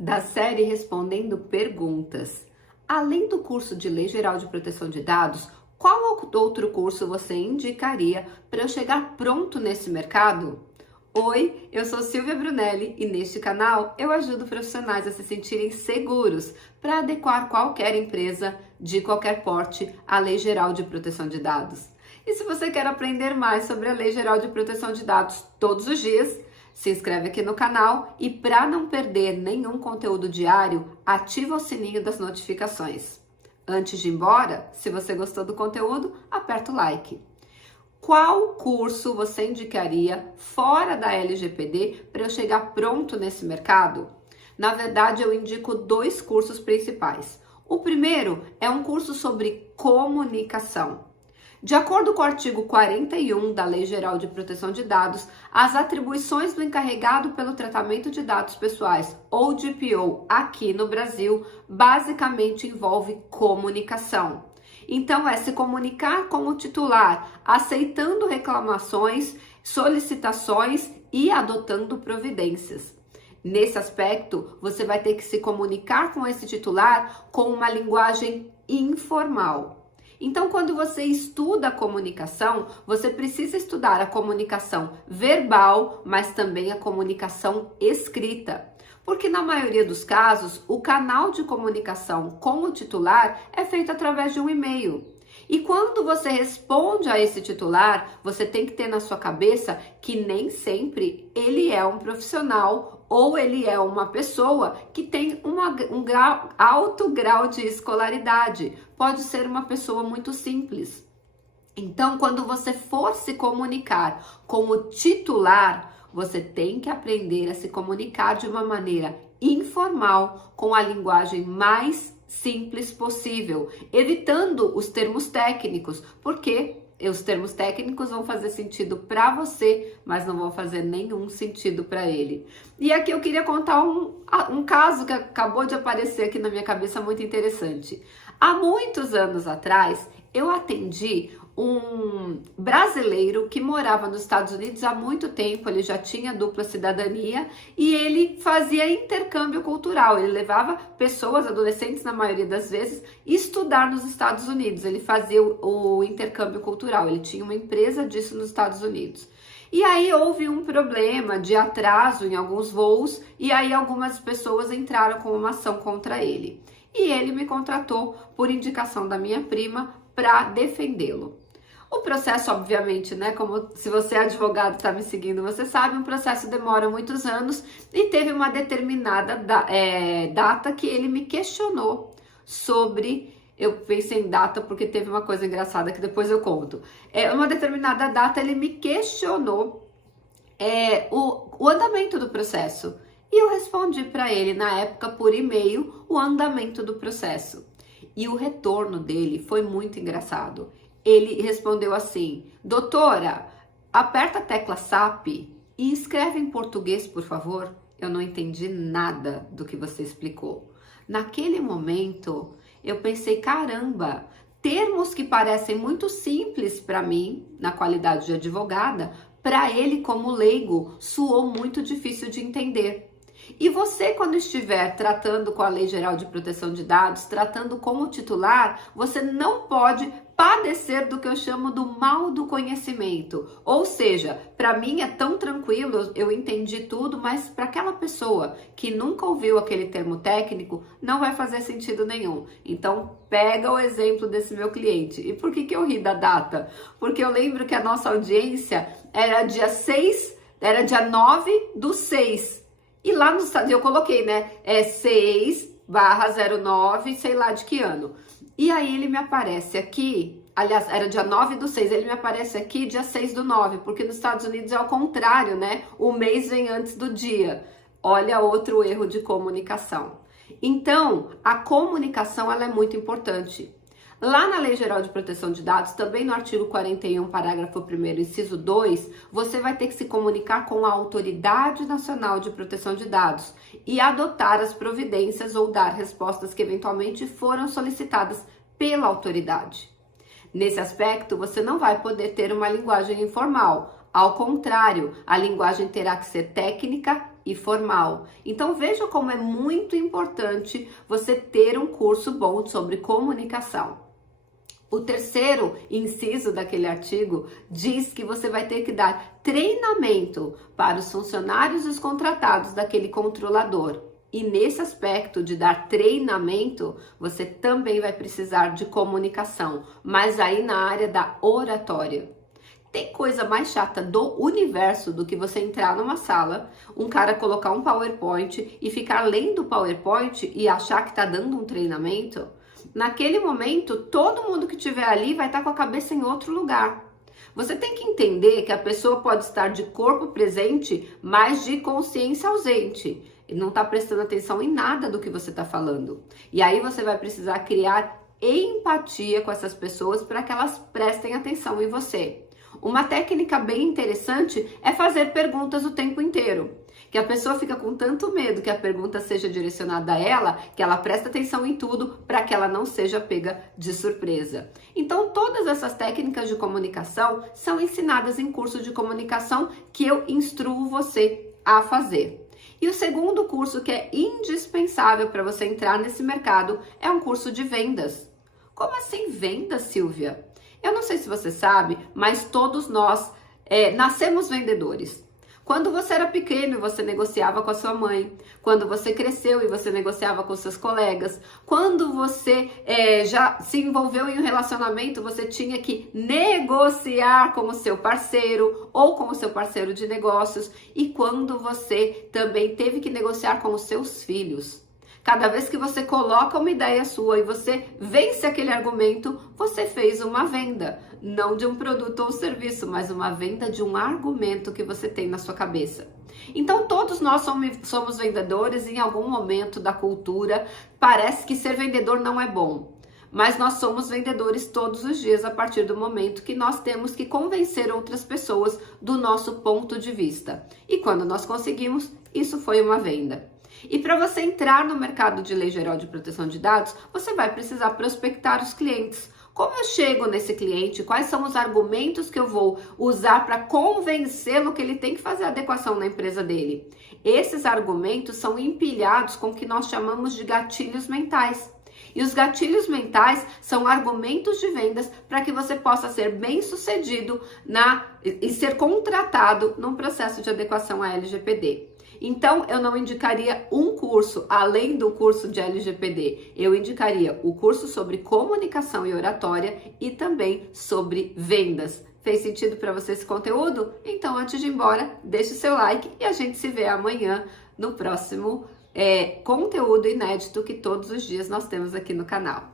da série Respondendo Perguntas. Além do curso de Lei Geral de Proteção de Dados, qual outro curso você indicaria para eu chegar pronto nesse mercado? Oi, eu sou Silvia Brunelli e neste canal eu ajudo profissionais a se sentirem seguros para adequar qualquer empresa de qualquer porte à Lei Geral de Proteção de Dados. E se você quer aprender mais sobre a Lei Geral de Proteção de Dados todos os dias, se inscreve aqui no canal e para não perder nenhum conteúdo diário, ativa o sininho das notificações. Antes de ir embora, se você gostou do conteúdo, aperta o like. Qual curso você indicaria fora da LGPD para eu chegar pronto nesse mercado? Na verdade, eu indico dois cursos principais. O primeiro é um curso sobre comunicação. De acordo com o artigo 41 da Lei Geral de Proteção de Dados, as atribuições do encarregado pelo tratamento de dados pessoais, ou DPO, aqui no Brasil, basicamente envolve comunicação. Então, é se comunicar com o titular, aceitando reclamações, solicitações e adotando providências. Nesse aspecto, você vai ter que se comunicar com esse titular com uma linguagem informal. Então, quando você estuda a comunicação, você precisa estudar a comunicação verbal, mas também a comunicação escrita. Porque na maioria dos casos, o canal de comunicação com o titular é feito através de um e-mail. E quando você responde a esse titular, você tem que ter na sua cabeça que nem sempre ele é um profissional ou ele é uma pessoa que tem alto grau de escolaridade. Pode ser uma pessoa muito simples. Então, quando você for se comunicar com o titular, você tem que aprender a se comunicar de uma maneira informal, com a linguagem mais simples possível, evitando os termos técnicos, porque os termos técnicos vão fazer sentido para você, mas não vão fazer nenhum sentido para ele. E aqui eu queria contar um caso que acabou de aparecer aqui na minha cabeça muito interessante. Há muitos anos atrás, eu atendi um brasileiro que morava nos Estados Unidos há muito tempo, ele já tinha dupla cidadania e ele fazia intercâmbio cultural, ele levava pessoas, adolescentes na maioria das vezes, estudar nos Estados Unidos, ele fazia o intercâmbio cultural, ele tinha uma empresa disso nos Estados Unidos. E aí houve um problema de atraso em alguns voos e aí algumas pessoas entraram com uma ação contra ele. E ele me contratou por indicação da minha prima para defendê-lo. O processo, obviamente, né, como se você é advogado e está me seguindo, você sabe, um processo demora muitos anos e teve uma determinada data que ele me questionou sobre, eu pensei em data porque teve uma coisa engraçada que depois eu conto. Uma determinada data ele me questionou o andamento do processo e eu respondi para ele na época por e-mail o andamento do processo. E o retorno dele foi muito engraçado. Ele respondeu assim: doutora, aperta a tecla SAP e escreve em português, por favor. Eu não entendi nada do que você explicou. Naquele momento, eu pensei, caramba, termos que parecem muito simples para mim, na qualidade de advogada, para ele como leigo, soou muito difícil de entender. E você, quando estiver tratando com a Lei Geral de Proteção de Dados, tratando com o titular, você não pode padecer do que eu chamo do mal do conhecimento. Ou seja, para mim é tão tranquilo, eu entendi tudo, mas para aquela pessoa que nunca ouviu aquele termo técnico, não vai fazer sentido nenhum. Então, pega o exemplo desse meu cliente. E por que eu ri da data? Porque eu lembro que a nossa audiência era dia 9/6. E lá no estado, eu coloquei, né, 6/09, sei lá de que ano. E aí ele me aparece aqui, aliás, era dia 9/6, ele me aparece aqui dia 6/9, porque nos Estados Unidos é ao contrário, né? O mês vem antes do dia. Olha outro erro de comunicação. Então, a comunicação, ela é muito importante. Lá na Lei Geral de Proteção de Dados, também no artigo 41, parágrafo 1º, inciso 2, você vai ter que se comunicar com a Autoridade Nacional de Proteção de Dados e adotar as providências ou dar respostas que eventualmente foram solicitadas pela autoridade. Nesse aspecto, você não vai poder ter uma linguagem informal. Ao contrário, a linguagem terá que ser técnica e formal. Então veja como é muito importante você ter um curso bom sobre comunicação. O terceiro inciso daquele artigo diz que você vai ter que dar treinamento para os funcionários e os contratados daquele controlador. E nesse aspecto de dar treinamento, você também vai precisar de comunicação, mas aí na área da oratória. Tem coisa mais chata do universo do que você entrar numa sala, um cara colocar um PowerPoint e ficar lendo o PowerPoint e achar que tá dando um treinamento? Naquele momento, todo mundo que estiver ali vai estar com a cabeça em outro lugar. Você tem que entender que a pessoa pode estar de corpo presente, mas de consciência ausente. E não está prestando atenção em nada do que você está falando. E aí você vai precisar criar empatia com essas pessoas para que elas prestem atenção em você. Uma técnica bem interessante é fazer perguntas o tempo inteiro. Que a pessoa fica com tanto medo que a pergunta seja direcionada a ela, que ela presta atenção em tudo para que ela não seja pega de surpresa. Então, todas essas técnicas de comunicação são ensinadas em curso de comunicação que eu instruo você a fazer. E o segundo curso que é indispensável para você entrar nesse mercado é um curso de vendas. Como assim vendas, Silvia? Eu não sei se você sabe, mas todos nós nascemos vendedores. Quando você era pequeno e você negociava com a sua mãe, quando você cresceu e você negociava com seus colegas, quando você já se envolveu em um relacionamento, você tinha que negociar com o seu parceiro ou com o seu parceiro de negócios, e quando você também teve que negociar com os seus filhos. Cada vez que você coloca uma ideia sua e você vence aquele argumento, você fez uma venda. Não de um produto ou serviço, mas uma venda de um argumento que você tem na sua cabeça. Então, todos nós somos vendedores. Em algum momento da cultura, parece que ser vendedor não é bom. Mas nós somos vendedores todos os dias a partir do momento que nós temos que convencer outras pessoas do nosso ponto de vista. E quando nós conseguimos, isso foi uma venda. E para você entrar no mercado de Lei Geral de Proteção de Dados, você vai precisar prospectar os clientes. Como eu chego nesse cliente? Quais são os argumentos que eu vou usar para convencê-lo que ele tem que fazer adequação na empresa dele? Esses argumentos são empilhados com o que nós chamamos de gatilhos mentais. E os gatilhos mentais são argumentos de vendas para que você possa ser bem-sucedido e ser contratado num processo de adequação à LGPD. Então, eu não indicaria um curso além do curso de LGPD. Eu indicaria o curso sobre comunicação e oratória e também sobre vendas. Fez sentido para você esse conteúdo? Então, antes de ir embora, deixe o seu like e a gente se vê amanhã no próximo conteúdo inédito que todos os dias nós temos aqui no canal.